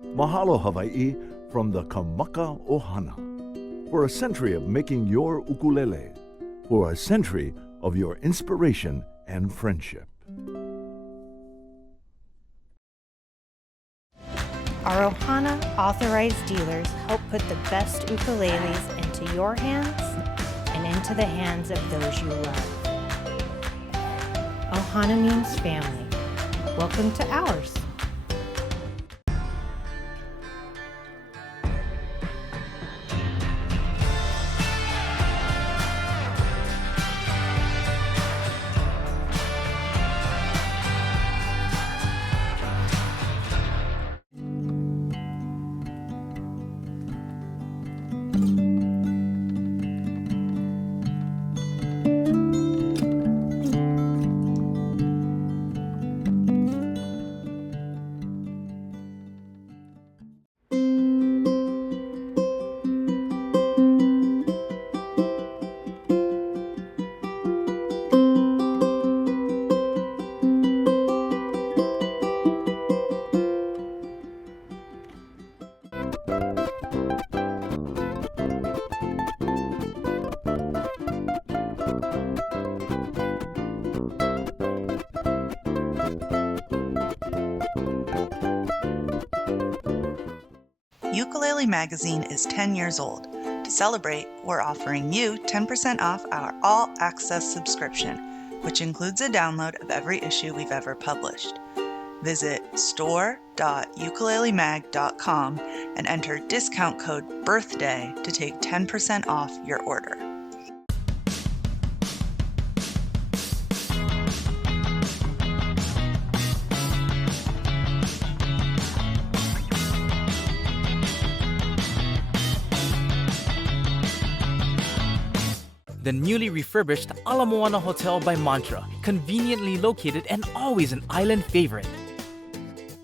Mahalo Hawai'i from the Kamaka Ohana. For a century of making your ukulele. For a century of your inspiration and friendship. Our Ohana authorized dealers help put the best ukuleles into your hands and into the hands of those you love. Ohana means family. Welcome to ours. Ukulele Magazine is 10 years old. To celebrate, we're offering you 10% off our all-access subscription, which includes a download of every issue we've ever published. Visit store.ukelelemag.com and enter discount code BIRTHDAY to take 10% off your order. The newly refurbished Ala Moana Hotel by Mantra, conveniently located and always an island favorite.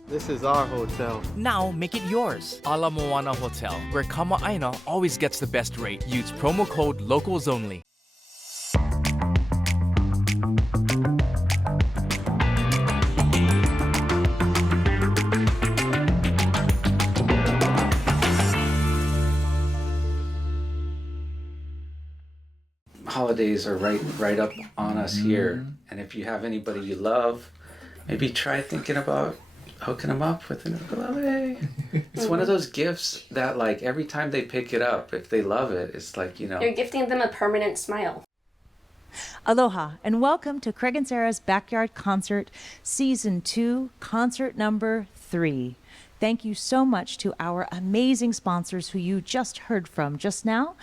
This is our hotel. Now make it yours. Ala Moana Hotel, where Kama'aina always gets the best rate. Use promo code LOCALSONLY. Holidays are right up on us here, and if you have anybody you love, maybe try thinking about hooking them up with an ukulele. It's one of those gifts that, like, every time they pick it up, if they love it, it's like, you know, you're gifting them a permanent smile. Aloha, and welcome to Craig and Sarah's Backyard Concert, Season 2, Concert Number 3. Thank you so much to our amazing sponsors who you just heard from just now.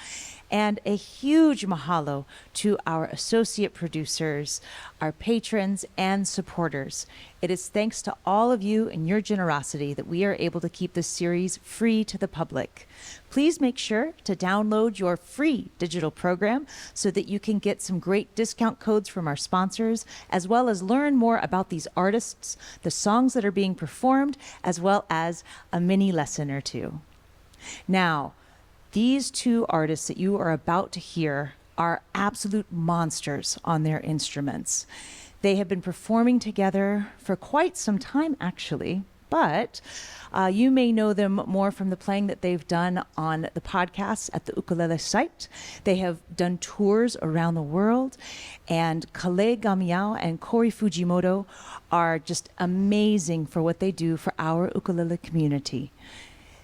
And a huge mahalo to our associate producers, our patrons, and supporters. It is thanks to all of you and your generosity that we are able to keep this series free to the public. Please make sure to download your free digital program so that you can get some great discount codes from our sponsors, as well as learn more about these artists, the songs that are being performed, as well as a mini lesson or two. Now, these two artists that you are about to hear are absolute monsters on their instruments. They have been performing together for quite some time, actually, but you may know them more from the playing that they've done on the podcasts at the Ukulele Site. They have done tours around the world, and Kalei Gamiao and Corey Fujimoto are just amazing for what they do for our ukulele community.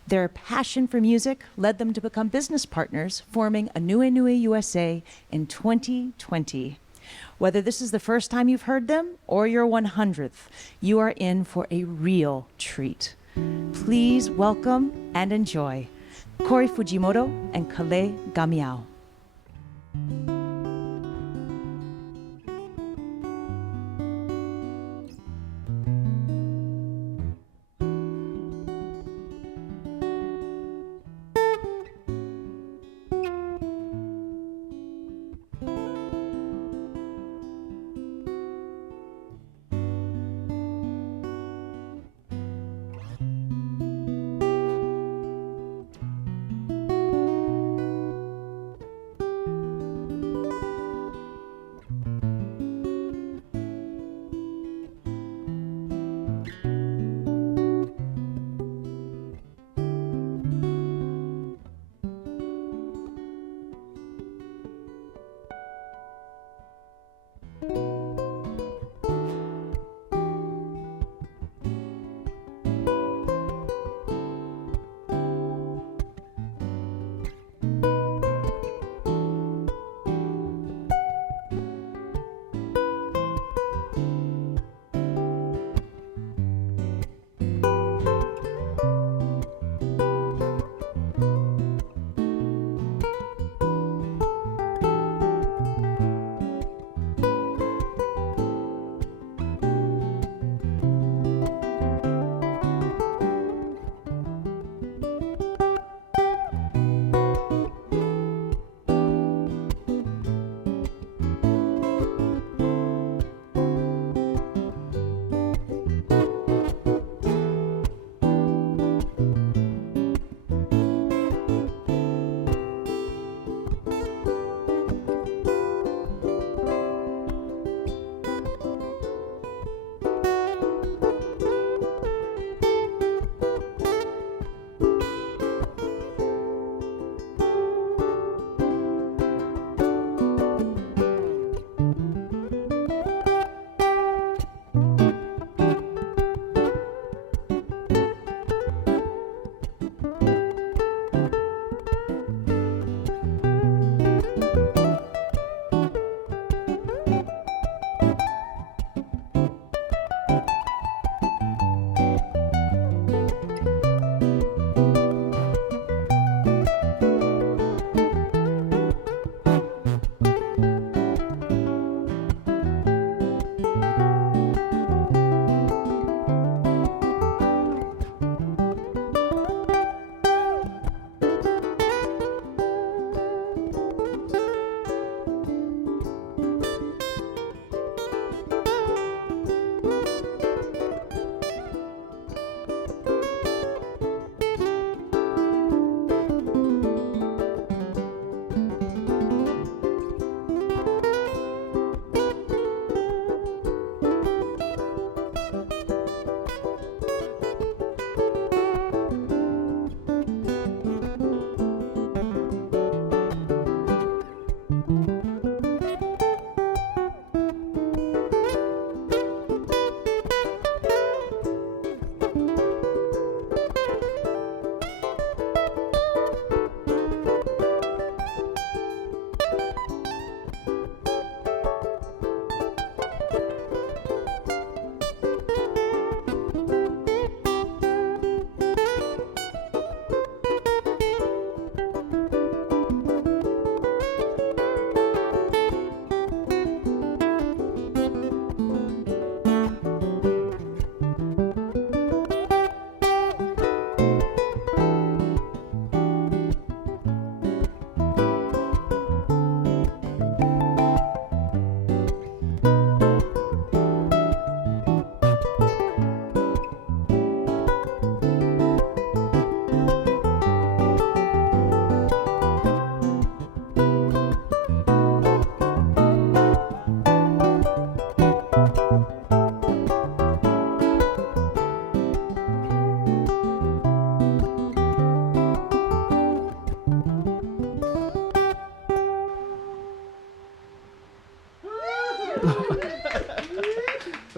Their passion for music led them to become business partners, forming aNueNue USA in 2020. Whether this is the first time you've heard them or your 100th, you are in for a real treat. Please welcome and enjoy Corey Fujimoto and Kalei Gamiao.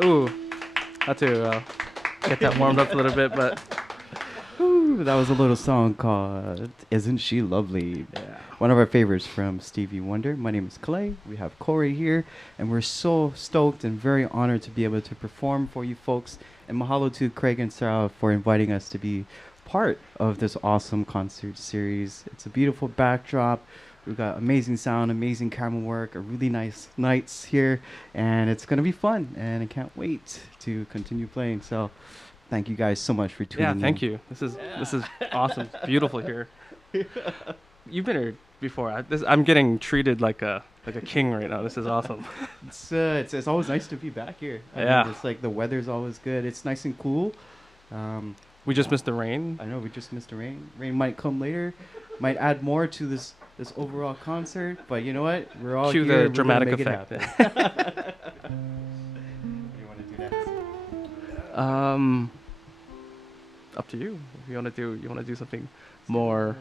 Ooh, had to get that warmed up a little bit, but Ooh, that was a little song called Isn't She Lovely? yeah. One of our favorites from Stevie Wonder. My name is Kalei. We have Corey here, and we're so stoked and very honored to be able to perform for you folks. And mahalo to Craig and Sarah for inviting us to be part of this awesome concert series. It's a beautiful backdrop. We've got amazing sound, amazing camera work, a really nice nights here, and it's gonna be fun. And I can't wait to continue playing. So, thank you guys so much for tuning Yeah, in. thank you. This is awesome. It's beautiful here. You've been here before. I'm getting treated like a king right now. This is awesome. It's always nice to be back here. I Yeah. mean, it's like the weather's always good. It's nice and cool. We just missed the rain. I know we just missed the rain. Rain might come later. Might add more to this overall concert. But you know what? We're all Cue here. the We're gonna dramatic make it effect. happen. You want to do that? Up to you. If you want to do something more,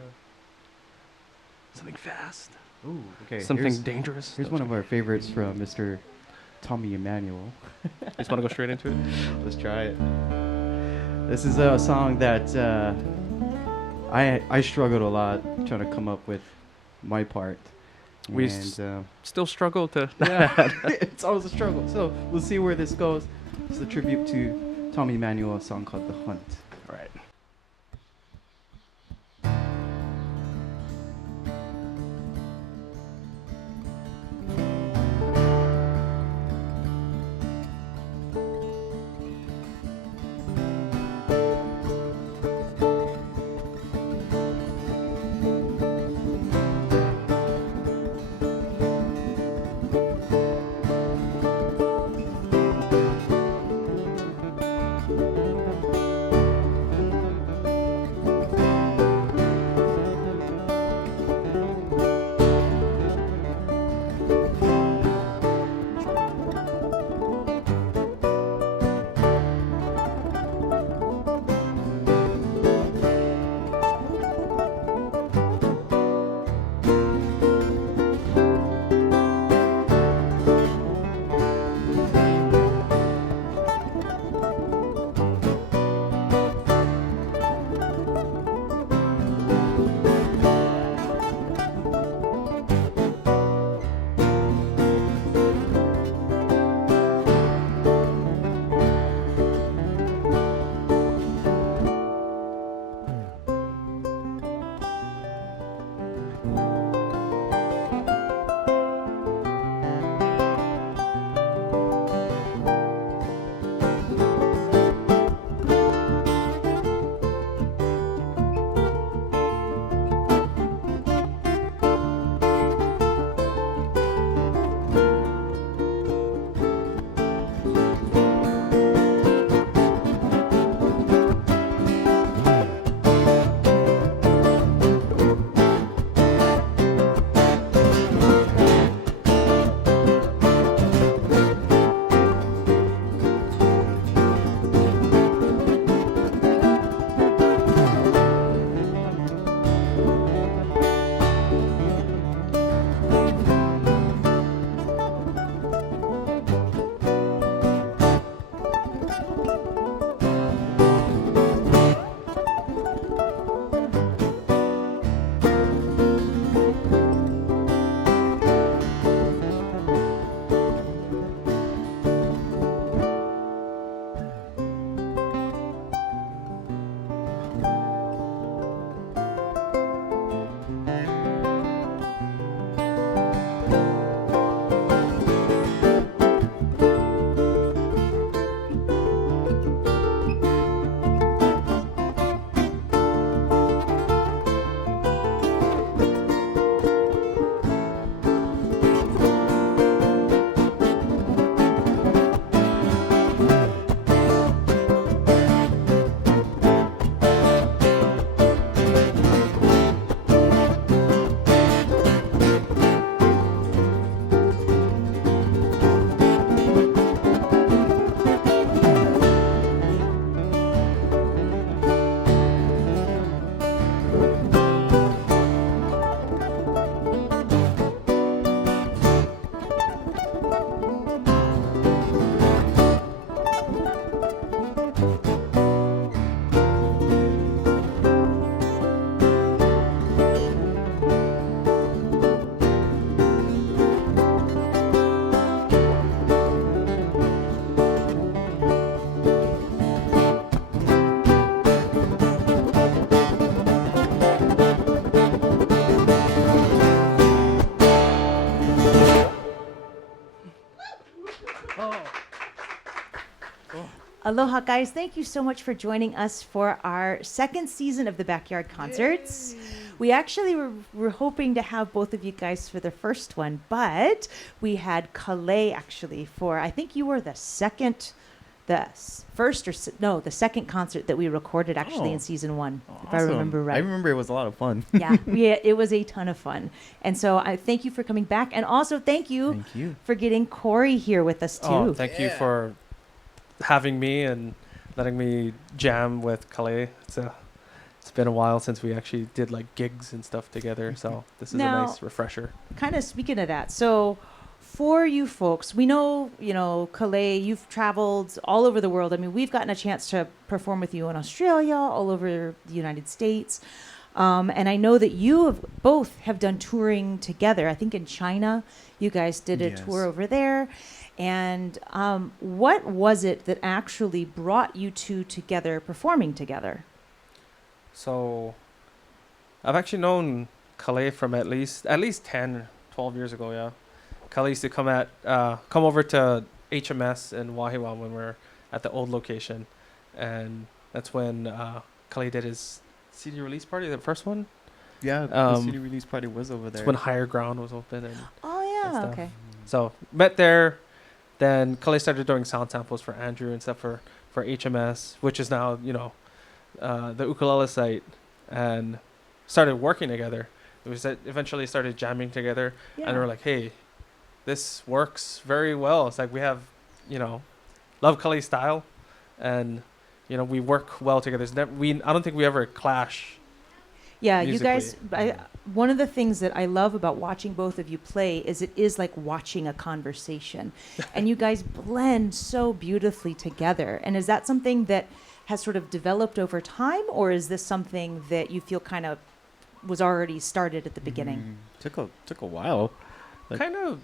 something fast, Ooh, okay. something dangerous. Here's one of our favorites from Mr. Tommy Emmanuel. You just want to go straight into it. Let's try it. This is a song that I struggled a lot trying to come up with my part. We And, Still struggle to. yeah, it's always a struggle. So we'll see where this goes. It's a tribute to Tommy Emmanuel, a song called The Hunt. All right. Aloha, guys. Thank you so much for joining us for our second season of the Backyard Concerts. Yay. We actually were hoping to have both of you guys for the first one, but we had Kalei actually for, I think you were the second concert that we recorded actually in season 1, if I remember right. I remember it was a lot of fun. Yeah, it was a ton of fun. And so I thank you for coming back. And also thank you for getting Corey here with us too. Oh, thank you for having me and letting me jam with Kalei. It's been a while since we actually did like gigs and stuff together. So this is Now, a nice refresher. Kind of speaking of that, so for you folks, we know, Kalei, you've traveled all over the world. I mean, we've gotten a chance to perform with you in Australia, all over the United States. And I know that you both have done touring together. I think in China, you guys did a tour over there. And what was it that actually brought you two together, performing together? So I've actually known Kalei from at least 10, 12 years ago, yeah. Kalei used to come over to HMS in Wahiawa when we were at the old location. And that's when Kalei did his CD release party, the first one. Yeah, the CD release party was over there. It's when Higher Ground was open. And okay. So met there. Then Kalei started doing sound samples for Andrew and stuff for HMS, which is now, the Ukulele Site, and started working together. We eventually started jamming together, and we were like, hey, this works very well. It's like we have, love Kalei's style, and, we work well together. I don't think we ever clash. Yeah, musically. you guys, one of the things that I love about watching both of you play is it is like watching a conversation. And you guys blend so beautifully together. And is that something that has sort of developed over time, or is this something that you feel kind of was already started at the beginning? Took a while. Kind of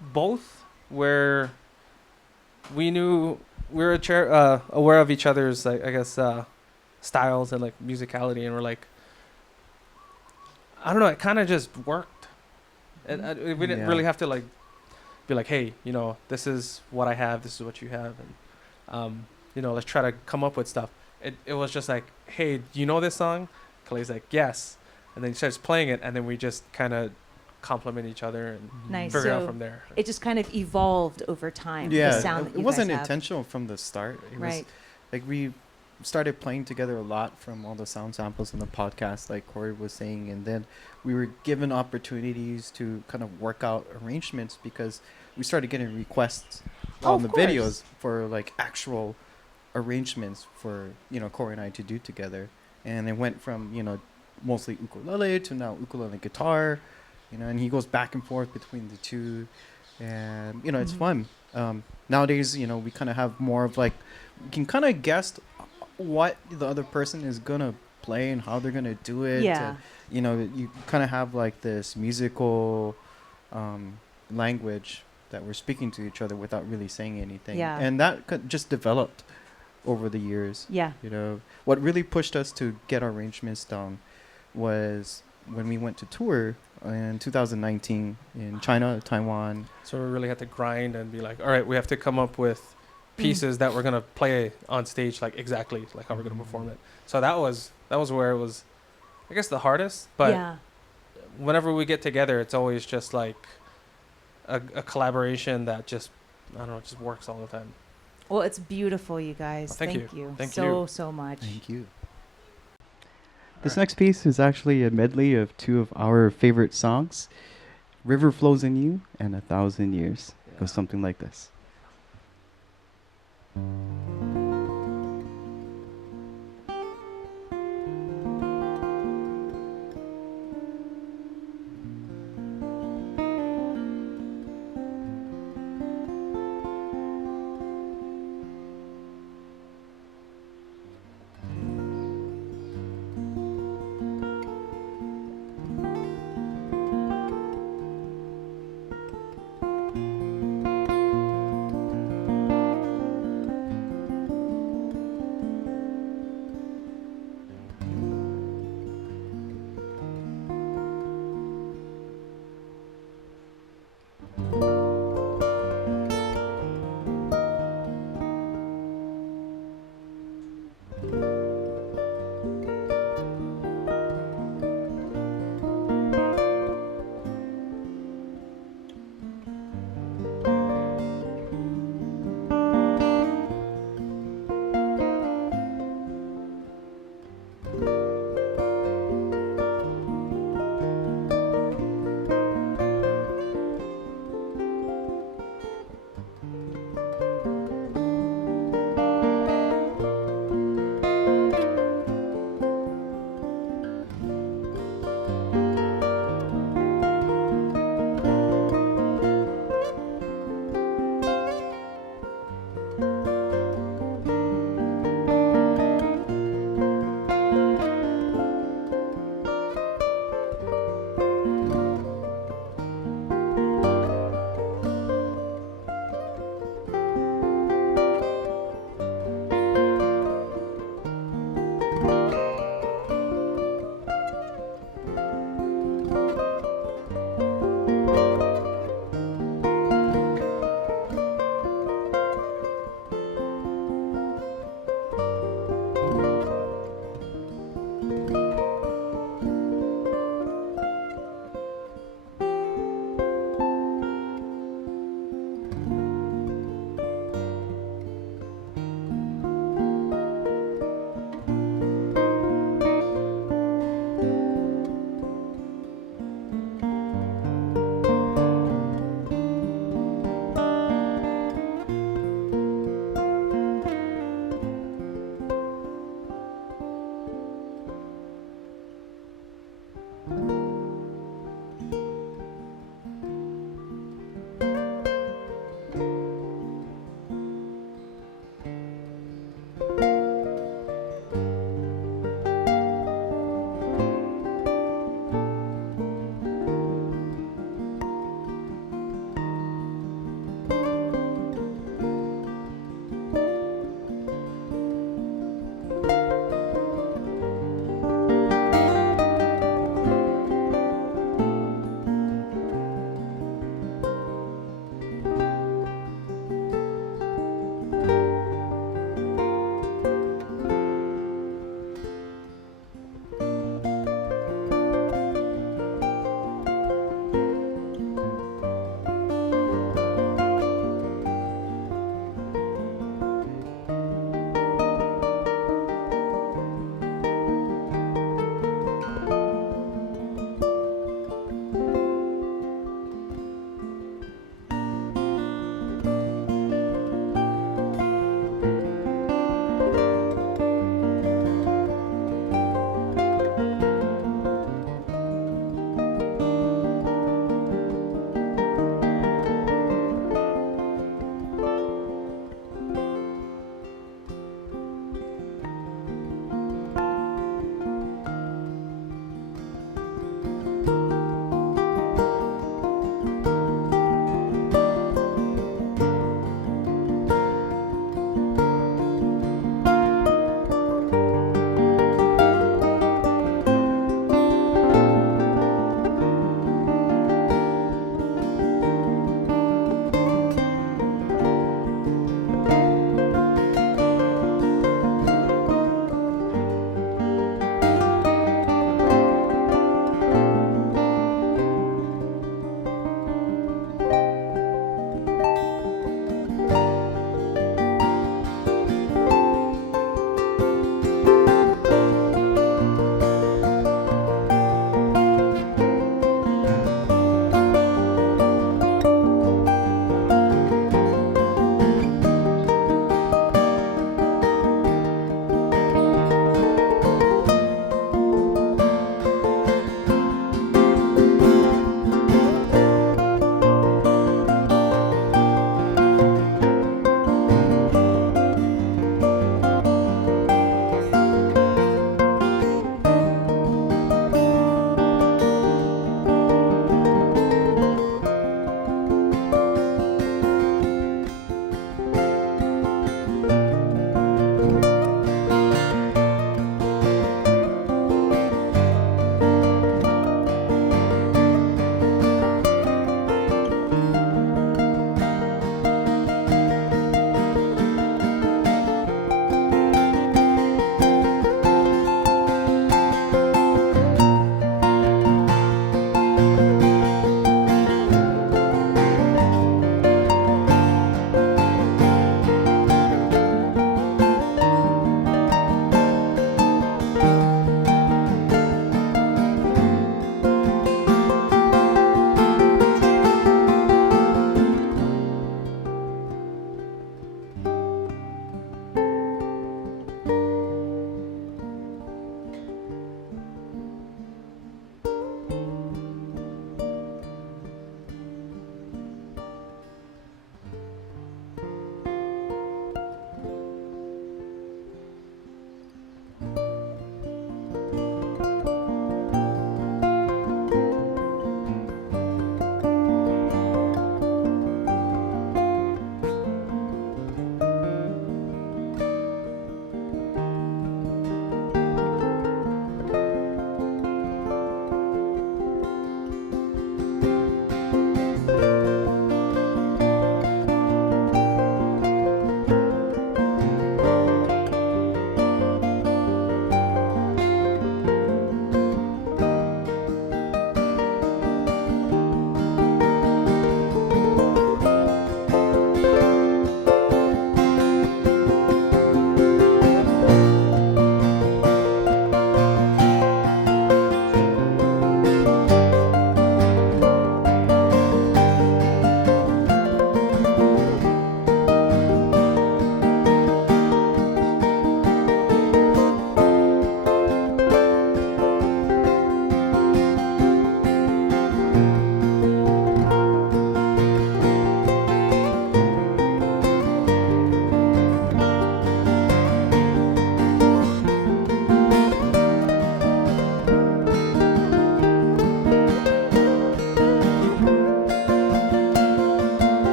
both, where we knew we were aware of each other's, I guess, styles and like musicality, and we're like, I don't know, it kind of just worked. And we didn't really have to like be like, hey, this is what I have, this is what you have, and let's try to come up with stuff. It was just like, hey, do you know this song? Kalei's like, yes. And then he starts playing it, and then we just kind of complement each other and figure out from there. It just kind of evolved over time. Yeah, the sound that it wasn't intentional from the start. It was like we started playing together a lot from all the sound samples in the podcast, like Corey was saying, and then we were given opportunities to kind of work out arrangements because we started getting requests on the videos for like actual arrangements for Corey and I to do together, and it went from mostly ukulele to now ukulele guitar, and he goes back and forth between the two, and it's fun. Nowadays we kind of have more of like, we can kind of guess what the other person is gonna play and how they're gonna do it. You kind of have like this musical language that we're speaking to each other without really saying anything, and that just developed over the years. What really pushed us to get our arrangements down was when we went to tour in 2019 in China, Taiwan. So we really had to grind and be like, all right, we have to come up with pieces that we're gonna play on stage, like exactly like how we're gonna perform it. So that was where it was, I guess, the hardest. But whenever we get together, it's always just like a collaboration that just, I don't know, it just works all the time. Well, it's beautiful, you guys. Thank you so much. Thank you. This next piece is actually a medley of two of our favorite songs, River Flows in You and 1,000 Years. It goes something like this.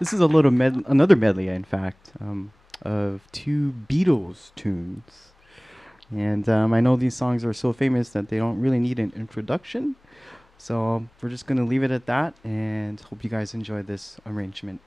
This is a little another medley, in fact, of two Beatles tunes. And I know these songs are so famous that they don't really need an introduction. So we're just going to leave it at that and hope you guys enjoy this arrangement.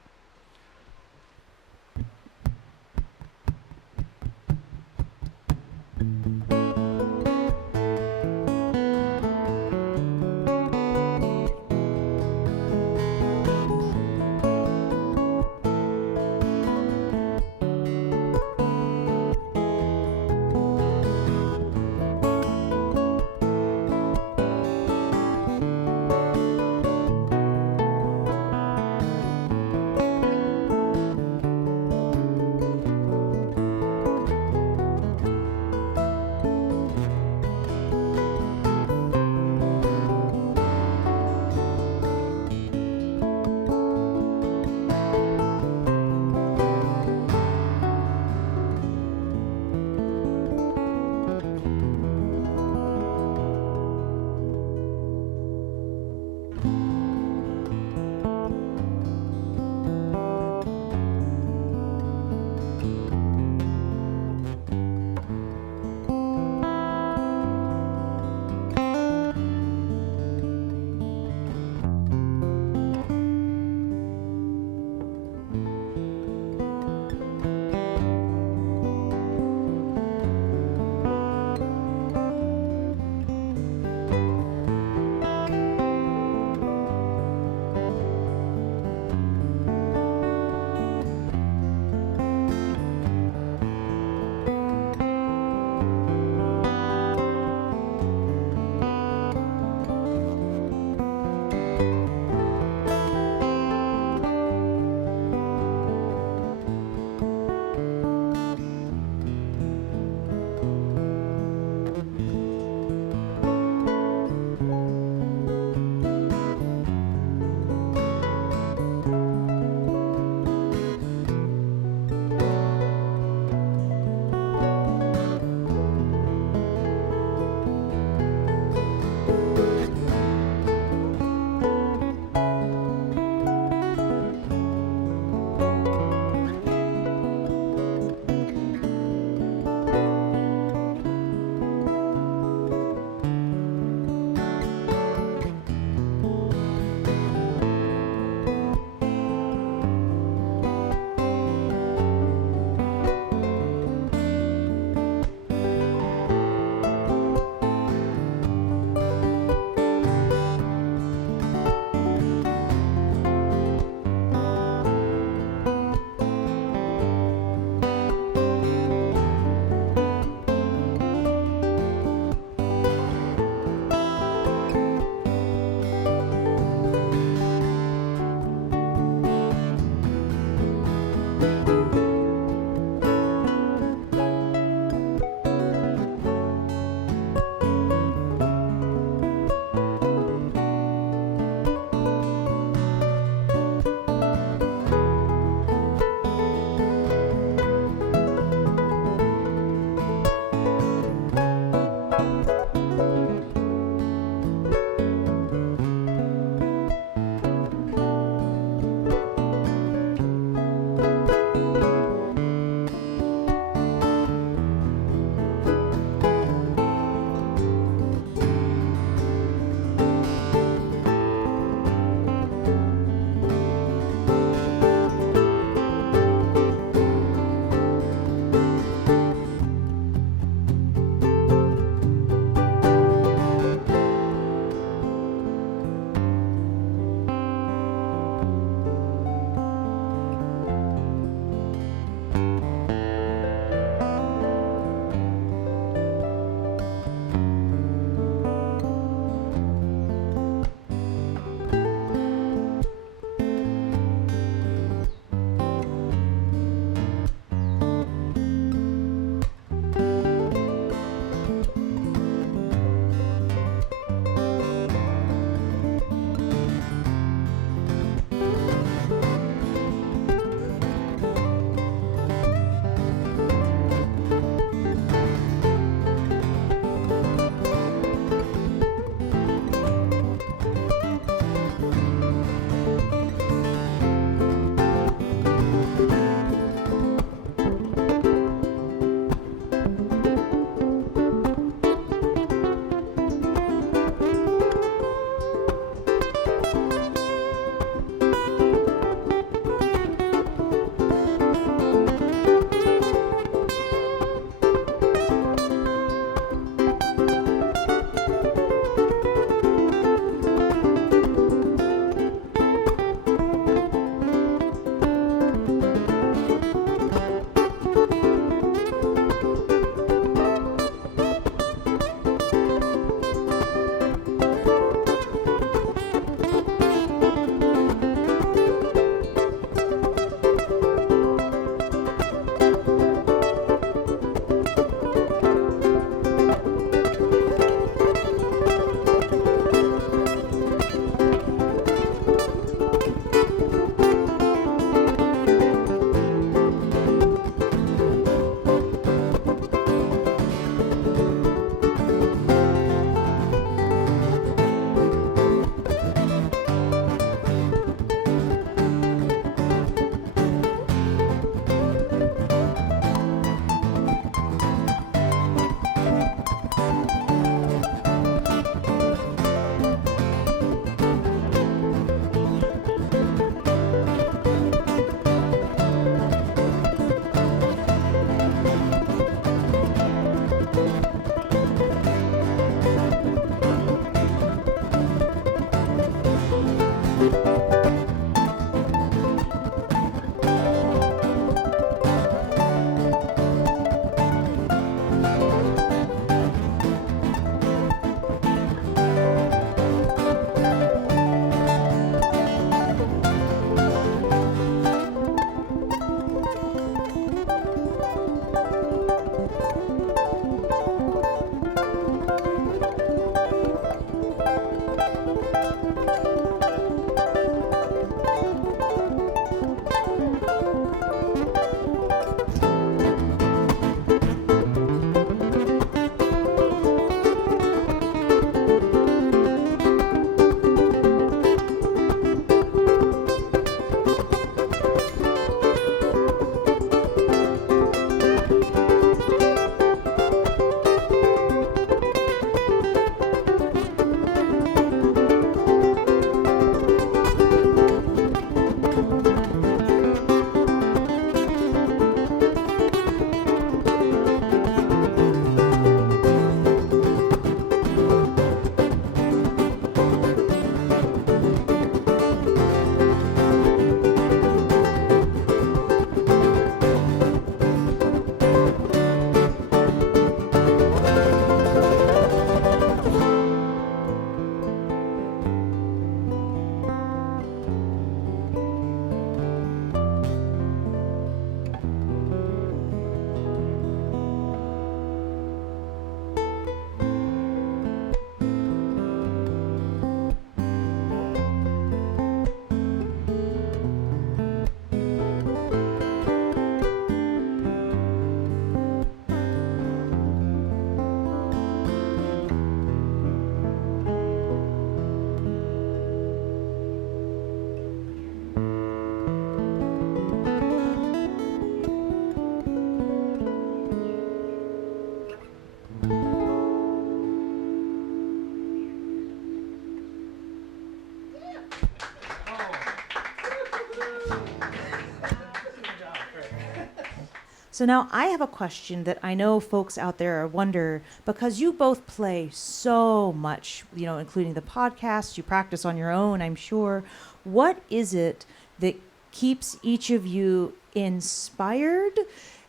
So now I have a question that I know folks out there wonder, because you both play so much, including the podcast, you practice on your own, I'm sure. What is it that keeps each of you inspired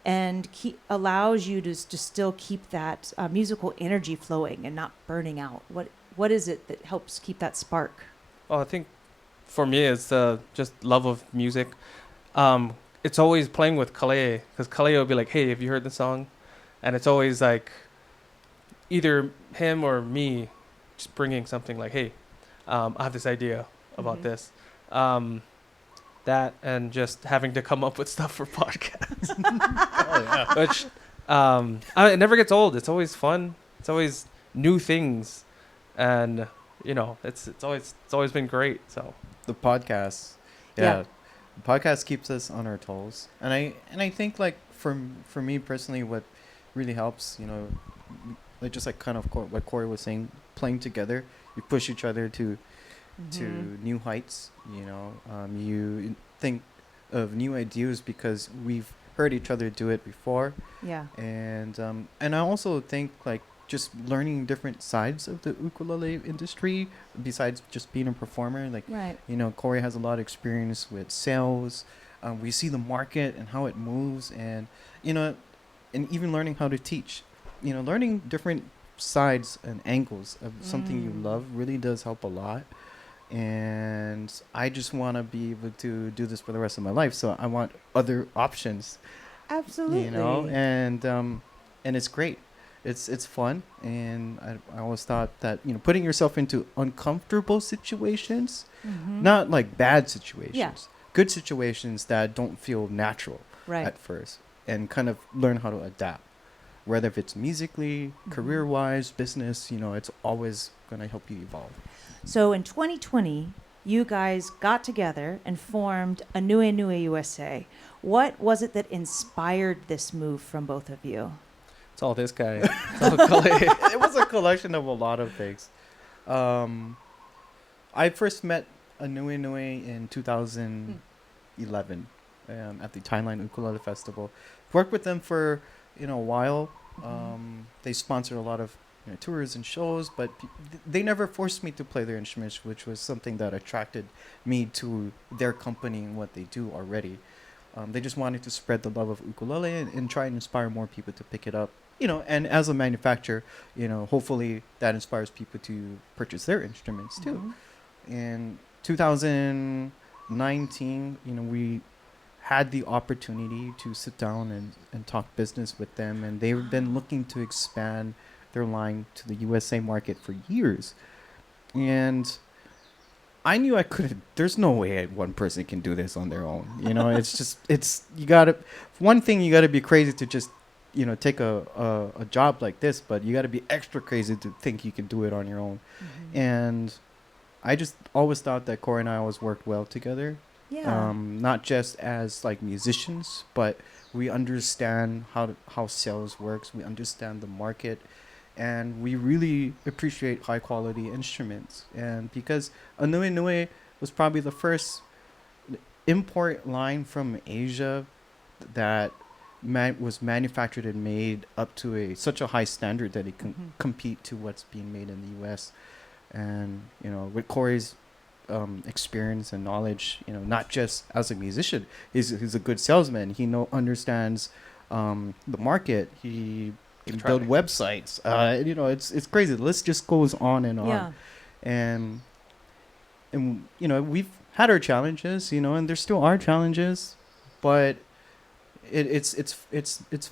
and allows you to still keep that musical energy flowing and not burning out? What is it that helps keep that spark? Oh, I think for me, it's just love of music. It's always playing with Kalei, because Kalei will be like, "Hey, have you heard the song?" And it's always like either him or me just bringing something like, "Hey, I have this idea about this." That and just having to come up with stuff for podcasts. Which it never gets old. It's always fun. It's always new things, and it's always been great. So The podcast, Yeah. the podcast keeps us on our toes, and I think like for me personally, what really helps, like just like kind of what Corey was saying, playing together, you push each other to new heights. You think of new ideas because we've heard each other do it before. Yeah. And I also think like just learning different sides of the ukulele industry besides just being a performer. Like, Right. Corey has a lot of experience with sales. We see the market and how it moves, and and even learning how to teach. Learning different sides and angles of something you love really does help a lot. And I just want to be able to do this for the rest of my life, so I want other options. Absolutely. And it's great. It's fun, and I always thought that putting yourself into uncomfortable situations, not like bad situations, good situations that don't feel natural Right. at first, and kind of learn how to adapt, whether if it's musically, career-wise, business. It's always gonna help you evolve. So in 2020, you guys got together and formed aNueNue USA. What was it that inspired this move from both of you? it's all this guy. It's all Kalei. It was a collection of a lot of things. I first met aNueNue in 2011 at the Thailand Ukulele Festival. Worked with them for a while. They sponsored a lot of tours and shows, but they never forced me to play their instruments, which was something that attracted me to their company and what they do already. They just wanted to spread the love of ukulele and try and inspire more people to pick it up. And as a manufacturer, hopefully that inspires people to purchase their instruments too. In 2019, we had the opportunity to sit down and talk business with them, and they've been looking to expand their line to the USA market for years. And I knew I couldn't. There's no way one person can do this on their own. You gotta. One thing, you gotta be crazy to just take a job like this, but you gotta be extra crazy to think you can do it on your own. And I just always thought that Corey and I always worked well together. Yeah. Not just as like musicians, but we understand how sales works. We understand the market, and we really appreciate high quality instruments. And because aNueNue was probably the first import line from Asia that was manufactured and made up to such a high standard that it can compete to what's being made in the U.S. And with Corey's experience and knowledge, not just as a musician, he's a good salesman. He understands the market. He can build websites. It's crazy. The list just goes on and on. Yeah. And we've had our challenges, and there still are challenges, but it's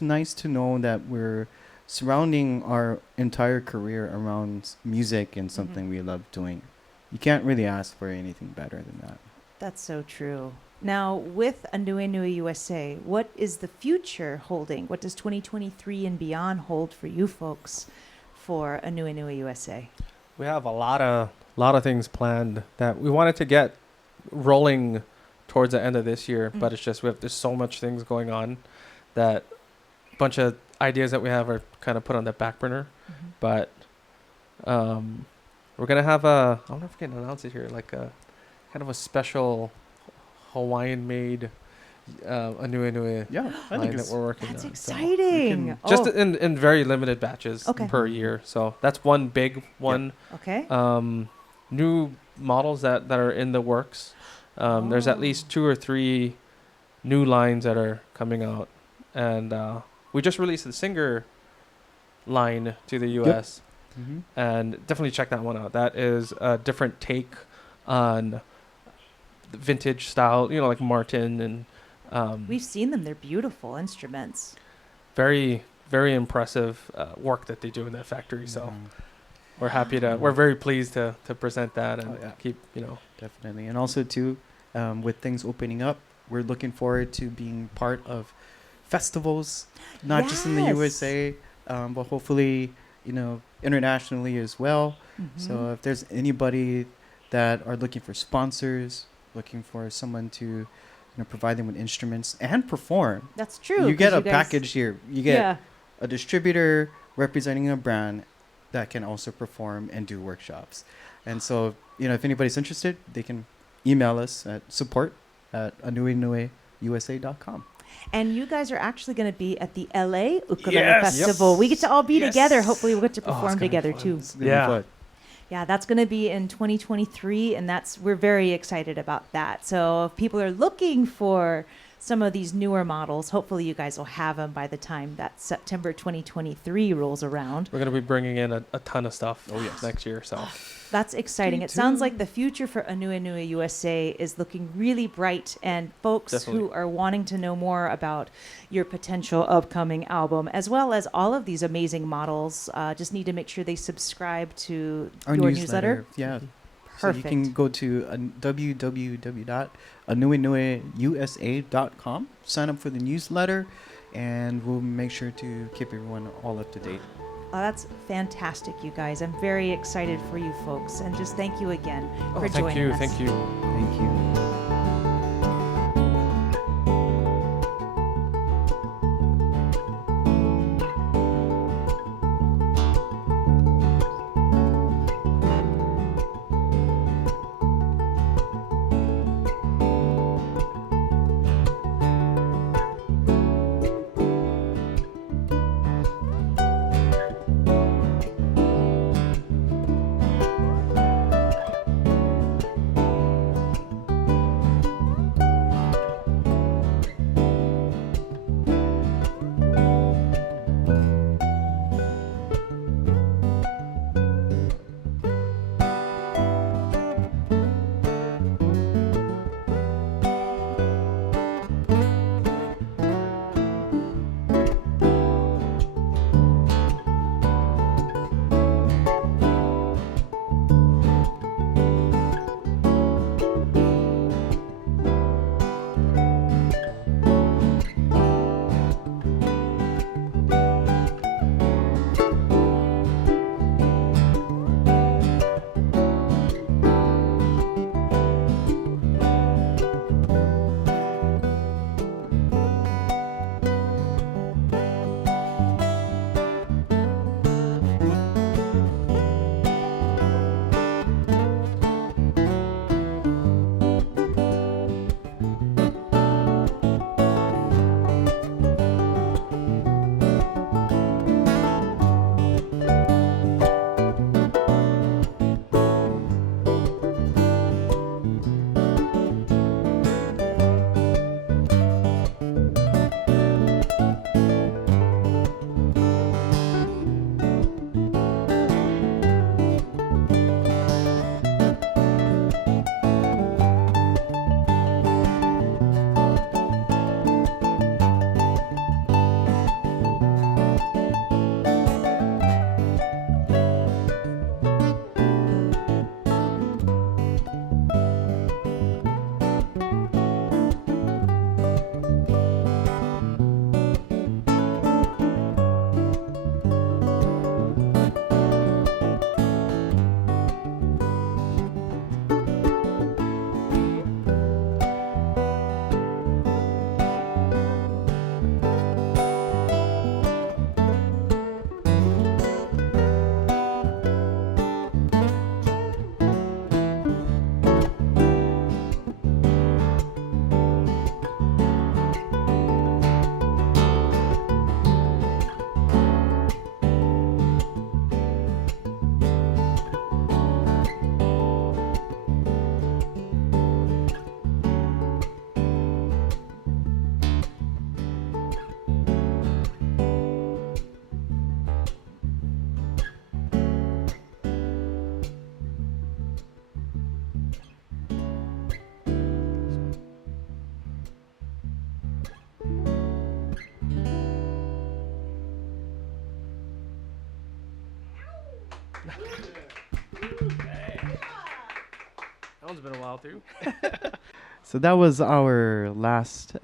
nice to know that we're surrounding our entire career around music and something we love doing. You can't really ask for anything better than that. That's so true. Now, with aNueNue USA, what is the future holding? What does 2023 and beyond hold for you folks for aNueNue USA? We have a lot of things planned that we wanted to get rolling towards the end of this year, but it's just there's so much things going on that a bunch of ideas that we have are kind of put on the back burner. But we're gonna have I don't know if we can announce it here, like a kind of a special Hawaiian made aNueNue Yeah, I think line that it's we're working That's on. exciting. Just Oh, in very limited batches Okay. per year. So that's one big one. okay. New models that are in the works. There's at Oh. least 2 or 3 new lines that are coming out, and we just released the Singer line to the U.S. Mm-hmm. and definitely check that one out. That is a different take on the vintage style, like Martin, and We've seen them. They're beautiful instruments. very, very impressive work that they do in that factory. So Mm-hmm. we're happy we're very pleased to present that and Oh, yeah. keep, Definitely. And also, too, with things opening up, we're looking forward to being part of festivals, not just in the Yes. USA, but hopefully, internationally as well. Mm-hmm. So if there's anybody that are looking for sponsors, looking for someone to provide them with instruments and perform, That's true. you get 'cause a guys- package here. You get Yeah. a distributor representing a brand that can also perform and do workshops. And so, if anybody's interested, they can email us at support@aNueNueUSA.com. And you guys are actually going to be at the LA Ukulele Yes. Festival. We get to all be Yes. together. Hopefully, we'll get to Oh, it's perform gonna be together fun. too. It's gonna be Yeah. fun. Yeah, that's going to be in 2023, and we're very excited about that. So if people are looking for some of these newer models, hopefully you guys will have them by the time that September 2023 rolls around. we're going to be bringing in a ton of stuff Oh, yes. next year. So That's exciting. It sounds like the future for aNueNue USA is looking really bright, and folks Definitely. who are wanting to know more about your potential upcoming album, as well as all of these amazing models, just need to make sure they subscribe to Our your newsletter. Yeah. So you Perfect. can go to www.aNueNueUSA.com, sign up for the newsletter, and we'll make sure to keep everyone all up to date. Oh, that's fantastic, you guys. I'm very excited for you folks, and just thank you again for thank joining you. us. Thank you. Thank you. one's been a while too. So that was our last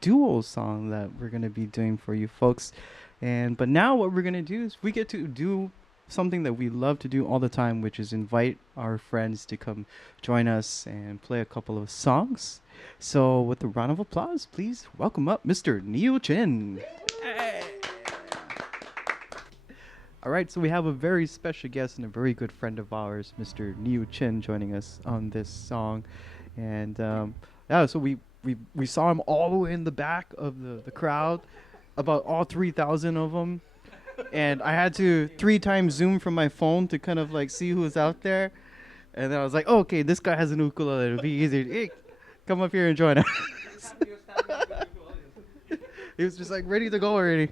duo song that we're gonna be doing for you folks, but now what we're gonna do is we get to do something that we love to do all the time, which is invite our friends to come join us and play a couple of songs. So with a round of applause, please welcome up Mr. Neal Chin. All right, so we have a very special guest and a very good friend of ours, Mr. Neal Chin, joining us on this song. And so we saw him all the way in the back of the crowd, about all 3,000 of them. And I had to 3 times zoom from my phone to kind of like see who was out there. And then I was like, oh, okay, this guy has an ukulele. It'll be easier. Hey, come up here and join us. He was just like ready to go already.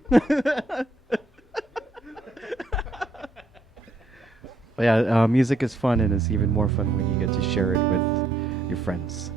But yeah, music is fun, and it's even more fun when you get to share it with your friends.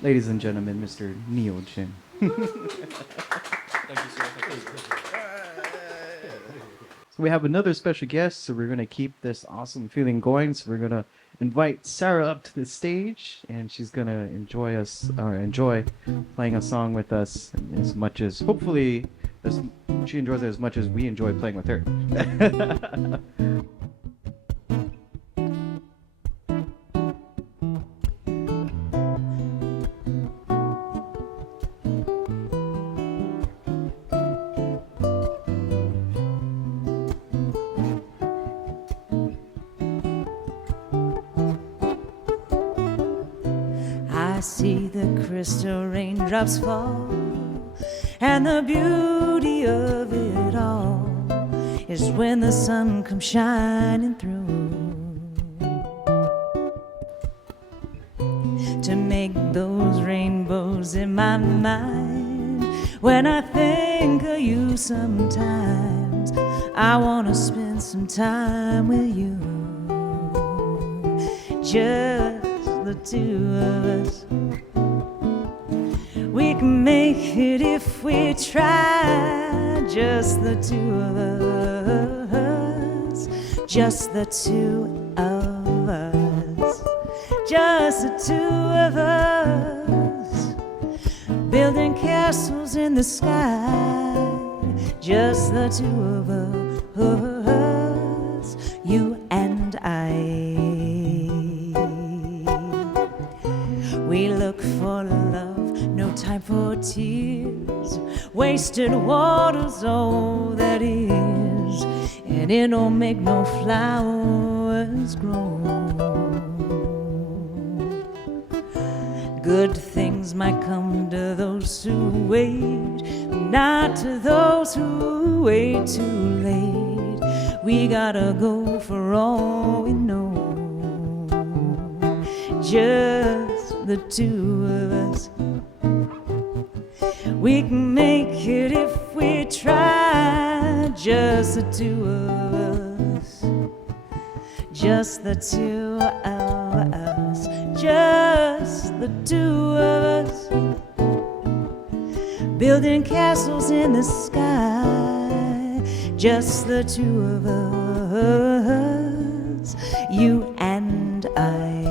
Ladies and gentlemen, Mr. Neal Jin. Thank you, sir. Thank you. So we have another special guest, so we're going to keep this awesome feeling going. So we're going to invite Sarah up to the stage, and she's going to enjoy playing a song with us as much as, hopefully, she enjoys it as much as we enjoy playing with her. I see the crystal raindrops fall, and the beauty of it all is when the sun comes shining through to make those rainbows in my mind. When I think of you sometimes, I want to spend some time with you, just the two of us. We can make it if we try, just the two of us, just the two of us, just the two of us, building castles in the sky, just the two of us, you and I. We look for love, no time for tears, wasted water's all that is, and it don't make no flowers grow. Good things might come to those who wait, not to those who wait too late. We gotta go for all we know, just the two of us. We can make it if we try, just the two of us, just the two of us, just the two of us, building castles in the sky, just the two of us, you and I.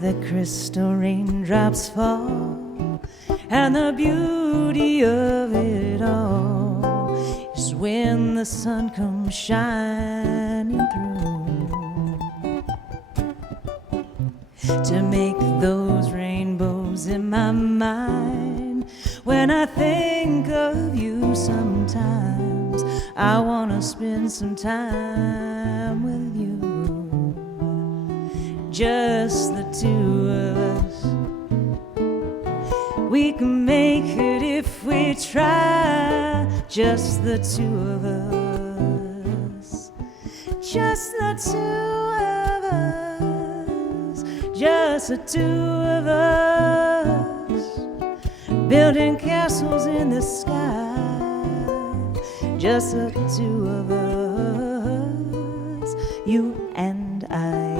The crystal raindrops fall, and the beauty of it all is when the sun comes shining through to make those rainbows in my mind. When I think of you sometimes, I want to spend some time with you, just the two of us. We can make it if we try, just the two of us, just the two of us, just the two of us, building castles in the sky, just the two of us, you and I.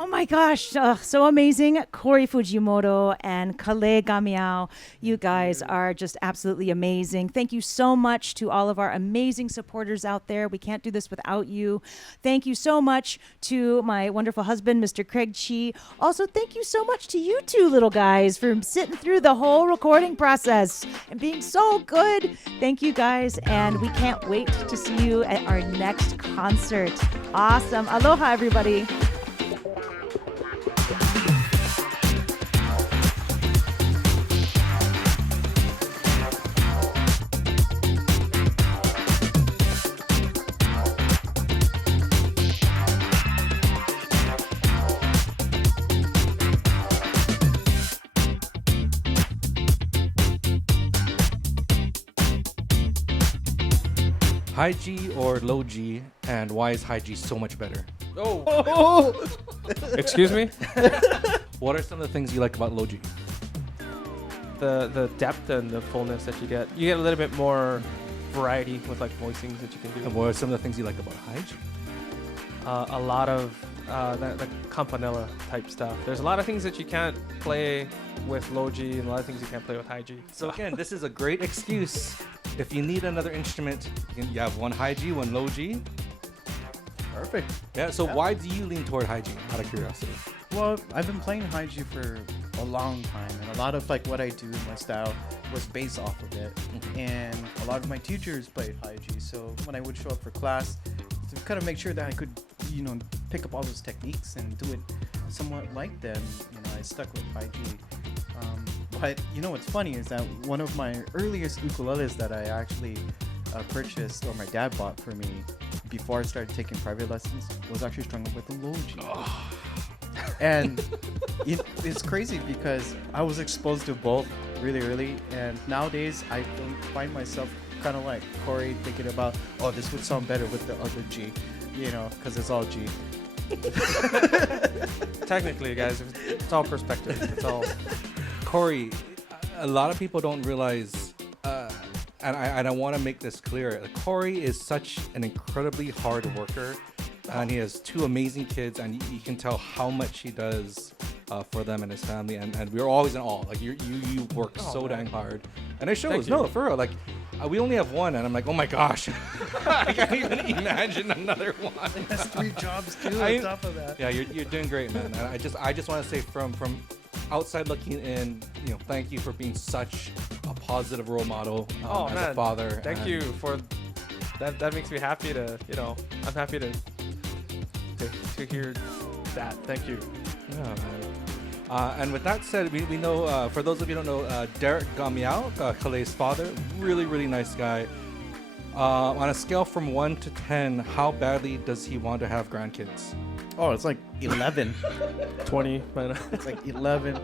Oh my gosh, so amazing. Corey Fujimoto and Kalei Gamiao. You guys are just absolutely amazing. Thank you so much to all of our amazing supporters out there. We can't do this without you. Thank you so much to my wonderful husband, Mr. Craig Chi. Also, thank you so much to you two little guys for sitting through the whole recording process and being so good. Thank you guys, and we can't wait to see you at our next concert. Awesome. Aloha, everybody. High G or low G, and why is high G so much better? Oh! Excuse me? What are some of the things you like about low G? The depth and the fullness that you get. You get a little bit more variety with like voicings that you can do. And what are some of the things you like about high G? A lot of the campanella type stuff. There's a lot of things that you can't play with low G and a lot of things you can't play with high G. So again, this is a great excuse. If you need another instrument, you have one high G, one low G. Perfect. Yeah, so why do you lean toward high G, out of curiosity? Well, I've been playing high G for a long time, and a lot of like what I do in my style was based off of it. And a lot of my teachers played high G, so when I would show up for class, to kind of make sure that I could, pick up all those techniques and do it somewhat like them, I stuck with high G. But what's funny is that one of my earliest ukuleles that I actually purchased, or my dad bought for me before I started taking private lessons, was actually strung up with a low G. And it's crazy because I was exposed to both really early, and nowadays I don't find myself kind of like Corey thinking about, oh, this would sound better with the other G, because it's all G. Technically, guys, it's all perspective. It's all. Corey, a lot of people don't realize, and I want to make this clear, Corey is such an incredibly hard worker, and he has two amazing kids, and you can tell how much he does for them and his family, and we're always in awe. Like, you work so dang hard, and it shows. No, for real. Like, we only have one, and I'm like, oh my gosh, I can't even imagine another one. That's 3 jobs too on top of that. Yeah, you're doing great, man. And I just want to say from outside looking in, thank you for being such a positive role model as a father. Thank you for that. That makes me happy to, I'm happy to hear that. Thank you. Yeah, man. And with that said, we know, for those of you who don't know, Derek Gamiao, Kalei's father, really, really nice guy. On a scale from 1 to 10, how badly does he want to have grandkids? Oh, it's like 11. 20. It's like 11.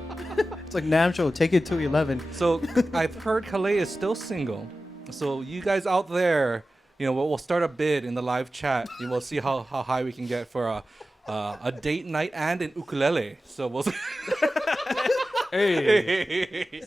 It's like Namcho, take it to 11. So I've heard Kalei is still single. So you guys out there, we'll start a bid in the live chat. We'll see how high we can get for a date night and an ukulele. So we'll. Hey.